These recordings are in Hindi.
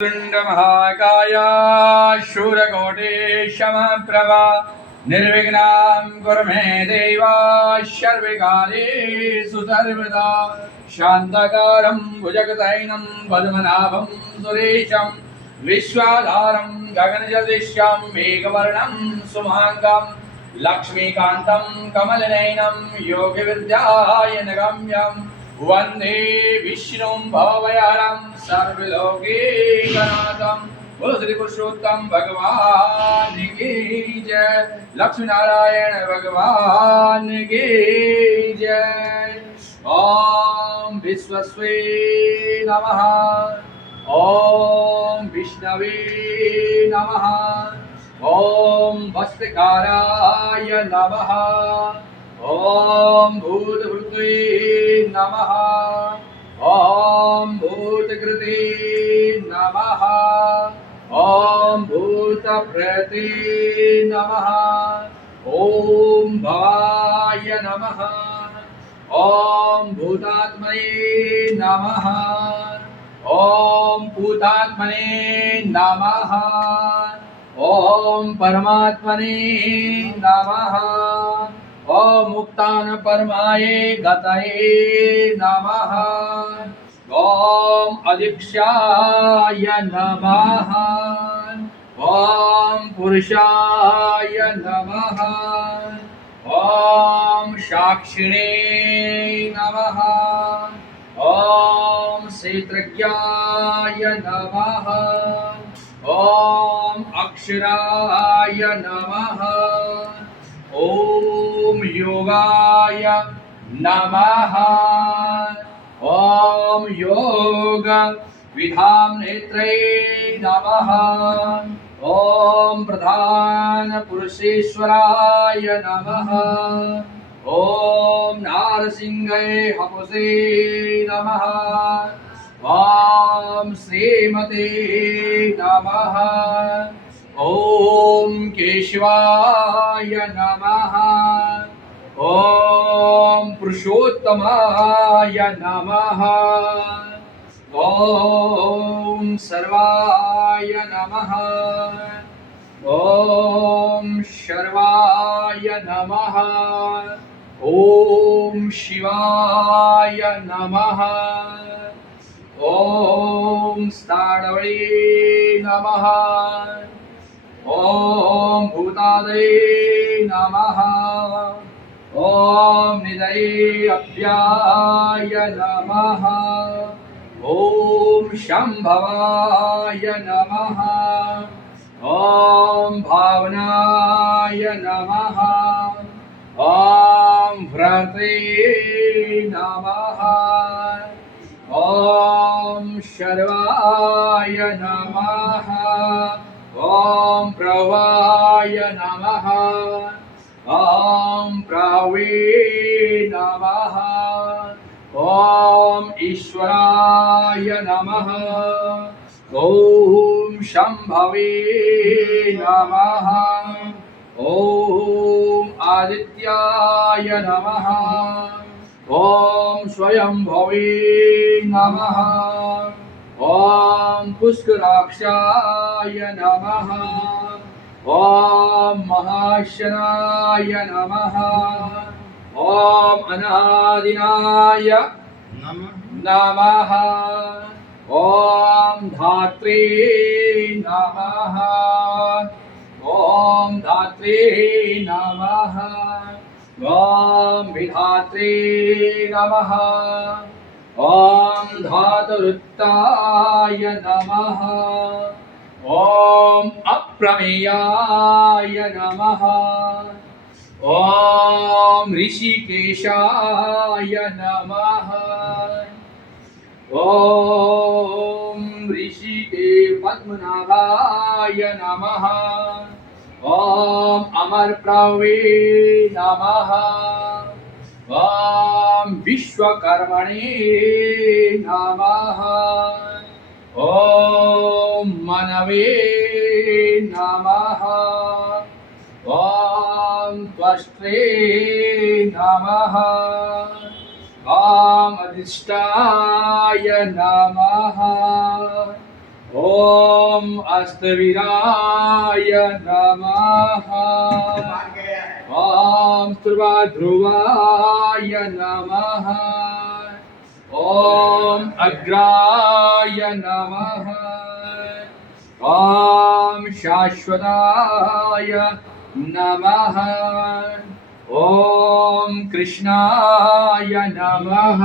महाकाय शूरकोटि समप्रभा निर्विघ्नं कुरु मे देव सर्वकार्येषु सर्वदा शान्तकारं भुजगशयनं पद्मनाभं सुरेशं विश्वाधारं गगनसदृशं मेघवर्णं शुभाङ्गं लक्ष्मीकान्तं कमलनयनं योगविद्यायनगम्यं वंदे विष्णु भवभयहरं सर्वलोकैकनाथं। बोलो श्री पुरुषोत्तम भगवान की जय। लक्ष्मी नारायण भगवान की जय। ओम विश्वस्वे नमः। ओम विष्णवे नमः। ओम वस्त्रकाराय नमः। ओम भूतभृत्वे नमः। ओम भूतकृते नमः। ओम भूतप्रते नमः। ओम भवाय नमः। ओम भूतात्मने नमः। ओम भूतात्मने नमः। ओम परमात्मने नमः। ओम मुक्तान परमाये गतये नमः। ओम अदीक्षाय नमः। ओम पुरुषाय नमः। ओम साक्षिणे नमः। ओम क्षेत्रज्ञाय नमः। ओम अक्षराय नमः। ओम योगाय नमः। ओम योग विधाम नेत्रे नमः। ओम प्रधान पुरुषेश्वराय नमः। ओम नारसिंहे हपुसे नमः। ओम श्रीमते नमः। ओम केशवाय नमः। ओम पुरुषोत्तमाय नमः। ओम सर्वाय नमः। ओम शर्वाय नमः। ओम शिवाय नमः। ओम स्थाणवे नमः। ओम भूतादये नमः। ओम निधये अभ्याय नमः। ओम शंभवाय नमः। ओम भावनाय नमः। ओम व्रते नमः। ओम शर्वाय नमः। ओम प्रवाय नमः। ओम प्रावे नमः। ओम ईश्वराय नमः। ओम शंभवे नमः। ओम आदित्याय नमः। ओम स्वयंभवे नमः। ओम पुष्कराक्षाय नमः। ओम महाशनाय नमः। ओम अनादिनाय नमः। ओम धात्रे नमः। ओम धात्रे नमः। ओम विधात्रे नमः। ओम धातुरुत्ताय नमः। ओम अप्रमेयाय नमः। ओम ऋषिकेशाय नमः। ओम ऋषिके पद्मनाभाय नमः। ओम अमरप्रवे नमः। ओम विश्वकर्मणे नमः। ओम मनवे नमः। ओम त्वष्ट्रे नमः। ओम अधिष्ठाय नमः। ॐ अस्तवीराय नमः। ॐ ध्रुवाय नमः। ॐ अग्राय नमः। ॐ शाश्वताय नमः। ॐ कृष्णाय नमः।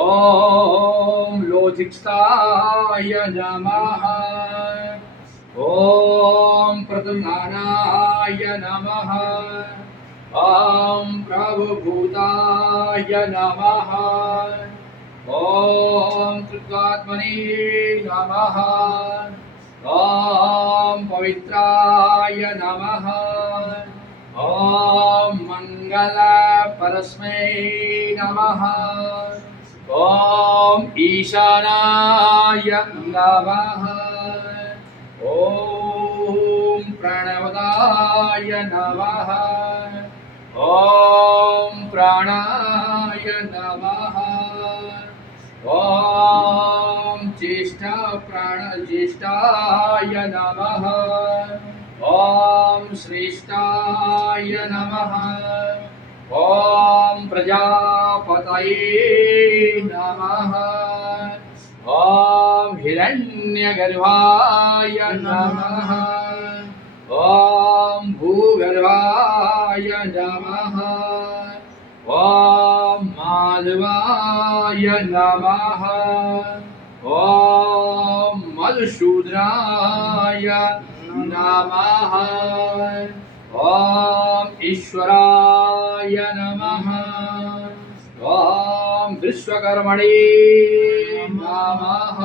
ॐ लोधिष्ठाय नमः। ॐ प्रद्युम्नाय नमः। ॐ प्रभुभूताय नमः। ॐ कृत्वात्मने नमः। ॐ पवित्राय नमः। ॐ मङ्गलपरस्मै नमः। ॐ ईशानाय नमः। ॐ प्रणवदाय नमः। ॐ प्राणाय नमः। ॐ ज्येष्ठाय नमः। ॐ श्रेष्ठाय नमः। ॐ प्रजापतये नमः। ॐ हिरण्यगर्भाय नमः। ॐ भूगर्भाय नमः। ॐ माधवाय नमः। ॐ मधुसूदनाय नमः। ॐ ईश्वराय नमः। ॐ विश्वकर्मणे नमः।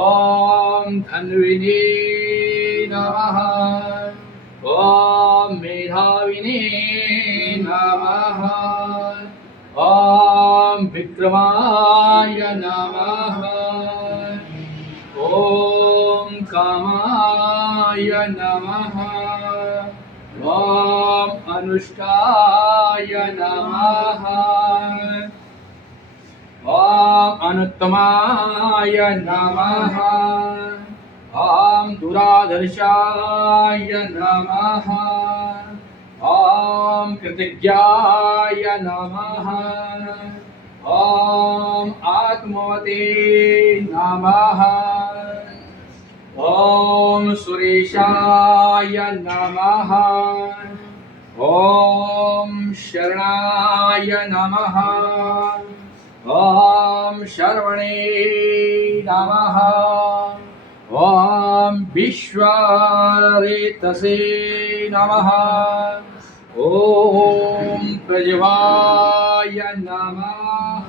ॐ धन्विने नमः। ॐ मेधाविने नमः। ॐ विक्रमाय नमः। ॐ कामाय नमः। ॐ अनुष्ठाय नमः। ॐ अनुत्तमाय नमः। ॐ दुराधर्षाय नमः। ॐ कृतज्ञाय नमः। ॐ आत्मवते नमः। ॐ सुरेशाय नमः। ॐ शरणाय नमः। ॐ शरवणे नमः। ॐ विश्वरेतसे नमः। ॐ प्रजवाय नमः।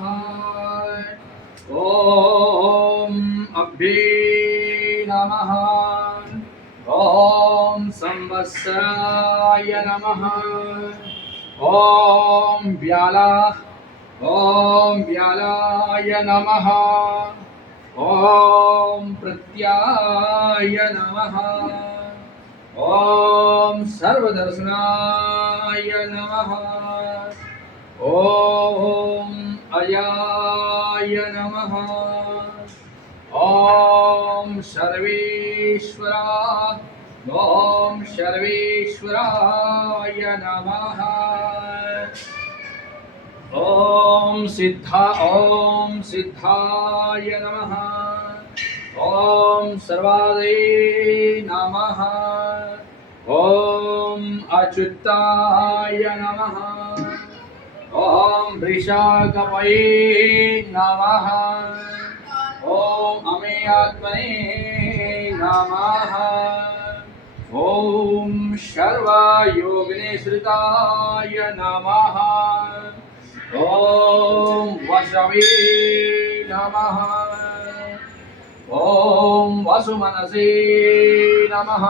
ॐ अभ्ये नमः। ॐ संवत्सराय नमः। ॐ व्यालाय नमः। ॐ प्रत्याय नमः। ॐ सर्वदर्शनाय नमः। ॐ अजाय नमः। ॐ सर्वेश्वरा ॐ सर्वेश्वराय नमः। ॐ सिद्धाय नमः। ॐ सर्वादये नमः। ॐ अच्युताय नमः। ॐ वृषाकपये नमः। ॐ अमेयात्मने नमः। ॐ सर्वयोगनिसृताय नमः। ॐ वसवे नमः। ॐ वसुमनसे नमः।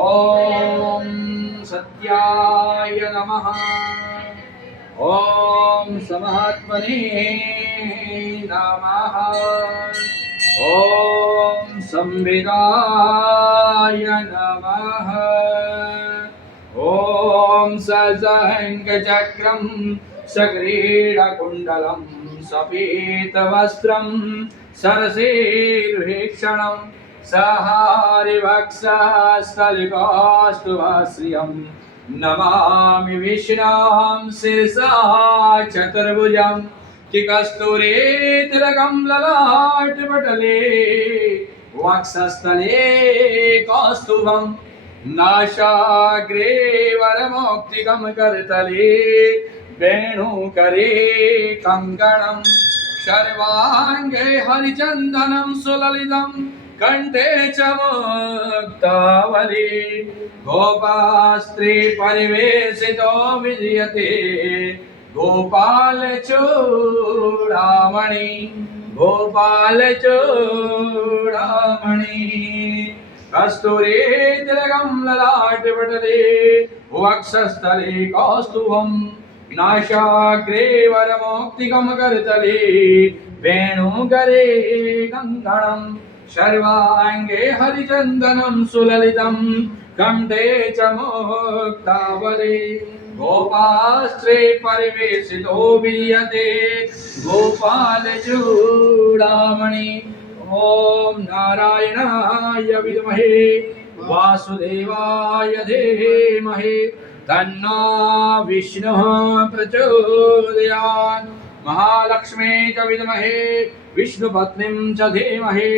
ॐ सत्याय नमः। ॐ समात्मने नमः। ॐ संविदाय नमः। ॐ सशङ्खचक्रं सक्रीडकुण्डलं सपीतवस्त्रं सरसीरुहेक्षणं सहारिवक्षस्थलिकास्तुवाश्रियं नमामि विष्णां शिरसा चतुर्भुजं किकस्तूरे तिलकं ललाटपटले वक्षस्थले कौस्तुभं नासाग्रे वरमौक्तिकं करतले वेणुकरे कङ्कणं सर्वाङ्गे हरिचन्दनं सुललितं कण्ठे च मुक्तावली गोपास्त्री परिवेशितो विजयते गोपालचूडामणि गोपालचूडामणि कस्तूरी तिलकं ललाटपटले वक्षस्थले कौस्तुभं नासाग्रे वरमौक्तिकं करतले वेणुकरे कङ्कणं सर्वाङ्गे हरिचन्दनं सुललितं कण्ठे च मुक्तावली गोपास्त्री परिवेशितो विजयते गोपालचूडामणि ओम नारायणाय विद्महे वासुदेवाय धीमहि तन्नो विष्णुः प्रचोदयात् महालक्ष्मी च विद्महे विष्णुपत्नीं च धीमहि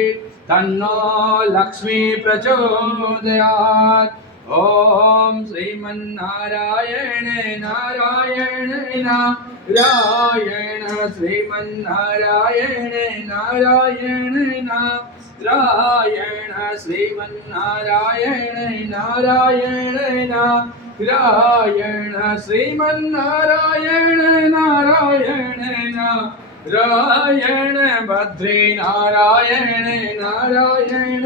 तन्नो लक्ष्मी प्रचोदयात् ओम श्रीमन्नारायण नारायण नारायण श्रीमन्नारायण नारायण नारायण श्रीमन्नारायण नारायण नारायण श्रीमन्नारायण नारायण नारायण भद्रे नारायण नारायण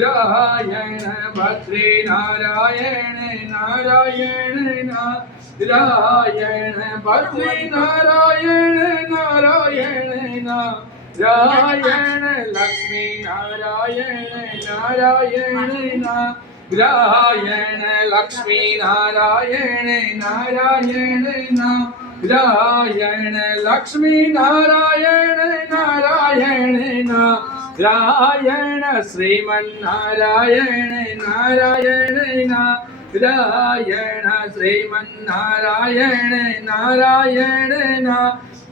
नारायण भद्रे नारायण नारायण नारायण भद्रे नारायण नारायण नारायण लक्ष्मी नारायण नारायण नारायण लक्ष्मी नारायण नारायण नारायण लक्ष्मी नारायण नारायण नारायण श्रीमन्नारायण नारायण नारायण श्रीमन्नारायण नारायण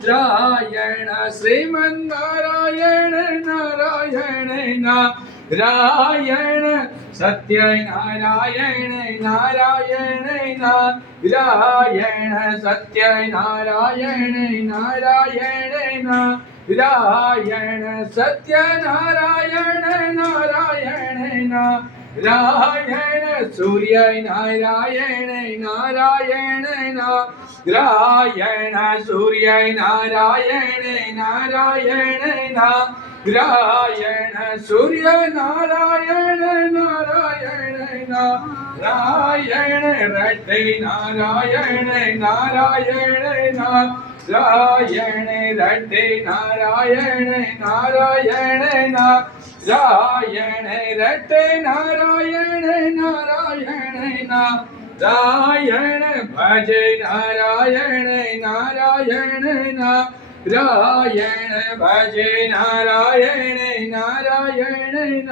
नारायण श्रीमन्नारायण नारायण नारायण सत्यनारायण नारायण नारायण सत्यनारायण नारायण नारायण सत्यनारायण नारायण नारायण सूर्य नारायण नारायण नारायण सूर्य नारायण नारायण नारायण सूर्य नारायण नारायण नारायण रट्टे नारायण नारायण नारायण रट्टे नारायण नारायण नारायण रट्टे नारायण नारायण नारायण भजे नारायण नारायण नारायण भजे नारायण नारायण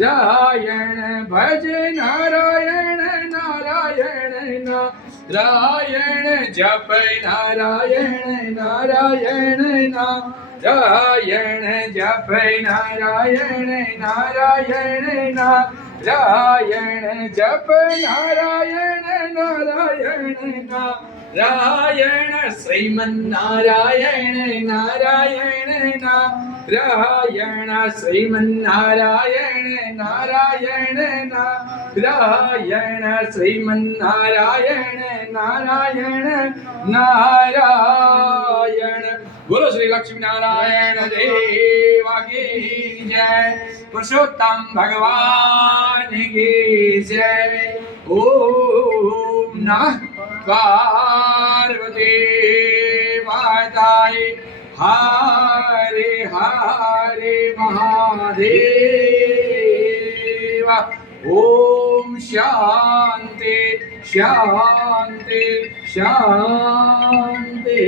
नारायण भजे नारायण नारायण नारायण जप नारायण नारायण नारायण जप नारायण नारायण नारायण जप नारायण नारायण नारायण श्रीमन्नारायण नारायण नारायण श्रीमन्नारायण नारायण नारायण श्रीमन्नारायण नारायण नारायण बोलो श्री लक्ष्मी नारायण देवा की जय पुरुषोत्तम भगवान की जय ओम नमः पार्वती माताय हरे हरे महादेव ओम शांति शांति शांति।